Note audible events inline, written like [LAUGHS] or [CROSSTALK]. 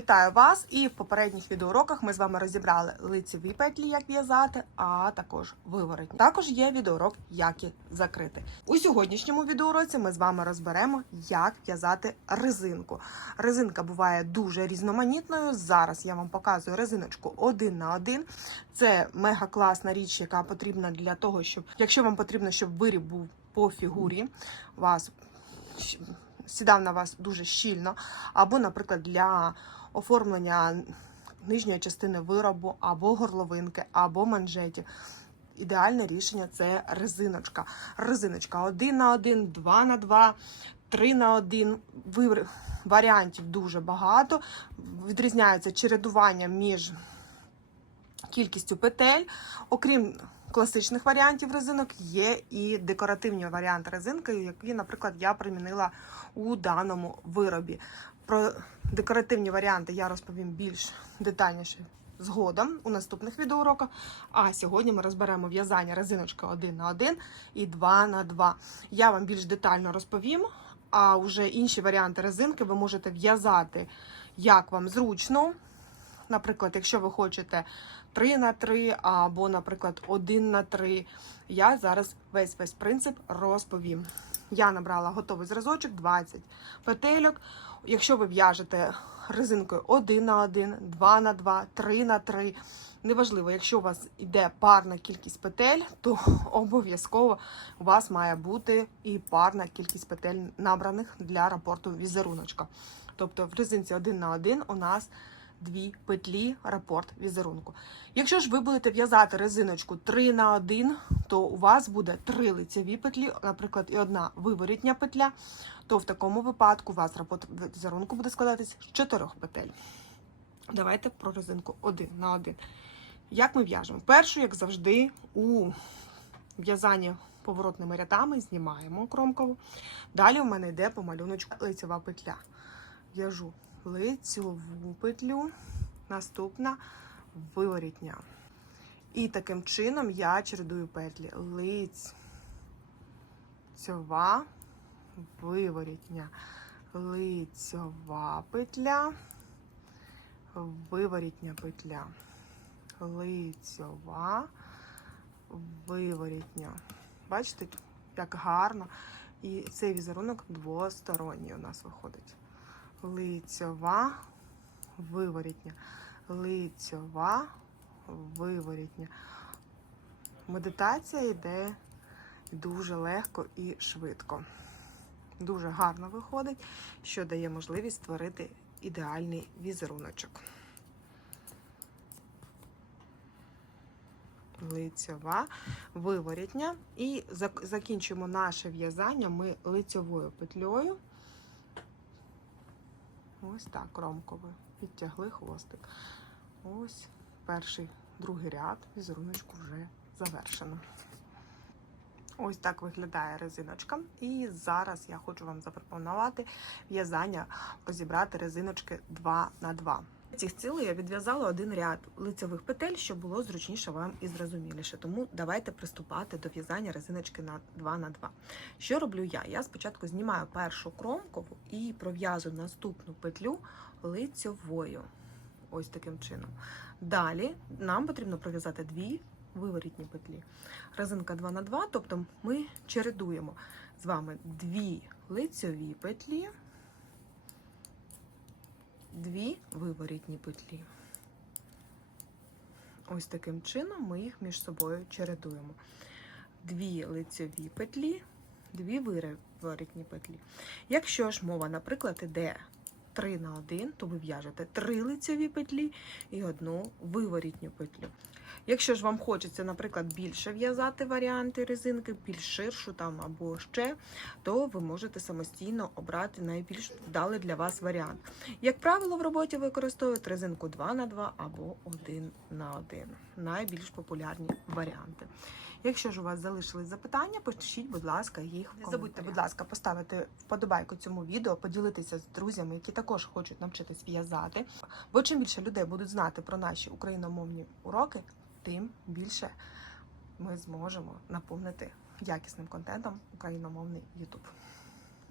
Вітаю вас! І в попередніх відеоуроках ми з вами розібрали лицеві петлі, як в'язати, а також виворотні. Також є відеоурок, як їх закрити. У сьогоднішньому відеоуроці ми з вами розберемо, як в'язати резинку. Резинка буває дуже різноманітною. Зараз я вам показую резиночку один на один. Це мега класна річ, яка потрібна для того, щоб якщо вам потрібно, щоб виріб був по фігурі, вас сідав на вас дуже щільно, або, наприклад, для оформлення нижньої частини виробу, або горловинки, або манжетів. Ідеальне рішення це резиночка. Резиночка 1 на 1, 2 на 2, 3 на 1. Варіантів дуже багато. Відрізняється чередування між кількістю петель. Окрім класичних варіантів резинок, є і декоративні варіанти резинки, які, наприклад, я примінила у даному виробі. Про декоративні варіанти я розповім більш детальніше згодом у наступних відеоуроках. А сьогодні ми розберемо в'язання резиночки 1 на 1 і 2 на 2. Я вам більш детально розповім. А вже інші варіанти резинки ви можете в'язати як вам зручно. Наприклад, якщо ви хочете 3 на 3 або, наприклад, 1 на 3, я зараз весь весь принцип розповім. Я набрала готовий зразочок 20 петельок. Якщо ви в'яжете резинкою 1 на 1, 2 на 2, 3 на 3, неважливо, якщо у вас йде парна кількість петель, то [LAUGHS] обов'язково у вас має бути і парна кількість петель набраних для рапорту візеруночка. Тобто в резинці 1 на 1 у нас дві петлі рапорт візерунку. Якщо ж ви будете в'язати резиночку 3 на 1, то у вас буде три лицеві петлі, наприклад, і одна виворітня петля, то в такому випадку у вас рапорт візерунку буде складатись з чотирьох петель. Давайте про резинку 1 на 1. Як ми в'яжемо? Першу, як завжди, у в'язанні поворотними рядами знімаємо кромкову. Далі у мене йде по малюночку лицева петля. В'яжу лицьову петлю, наступна виворітня. І таким чином я чередую петлі лицьова, виворітня, лицьова петля, виворітня петля, лицьова, виворітня. Бачите, як гарно. І цей візерунок двосторонній у нас виходить лицьова, виворітня, лицьова, виворітня. Медитація йде дуже легко і швидко. Дуже гарно виходить, що дає можливість створити ідеальний візеруночок. Лицьова, виворітня. І зак- закінчимо наше в'язання ми лицьовою петлею. Ось так, кромково. Підтягли хвостик. Ось перший, другий ряд візеруночку вже завершено. Ось так виглядає резиночка. І зараз я хочу вам запропонувати в'язання, розібрати резиночки 2 на 2. Цих цілей я відв'язала один ряд лицевих петель, щоб було зручніше вам і зрозуміліше. Тому давайте приступати до в'язання резиночки на 2 на 2. Що роблю я? Я спочатку знімаю першу кромкову і пров'язую наступну петлю лицьовою. Ось таким чином. Далі нам потрібно пров'язати дві виворітні петлі. Резинка 2 на 2, тобто ми чередуємо з вами дві лицьові петлі, дві виворітні петлі. Ось таким чином ми їх між собою чередуємо. Дві лицьові петлі, дві виворітні петлі. Якщо ж мова, наприклад, іде 3 на 1, то ви в'яжете 3 лицьові петлі і одну виворітню петлю. Якщо ж вам хочеться, наприклад, більше в'язати варіанти резинки, більш ширшу там або ще, то ви можете самостійно обрати найбільш вдалий для вас варіант. Як правило, в роботі використовують резинку 2 на 2 або 1 на 1. Найбільш популярні варіанти. Якщо ж у вас залишились запитання, пишіть, будь ласка, їх. Не забудьте, будь ласка, поставити вподобайку цьому відео, поділитися з друзями, які також хочуть навчитись в'язати. Бо чим більше людей будуть знати про наші україномовні уроки, тим більше ми зможемо наповнити якісним контентом україномовний YouTube.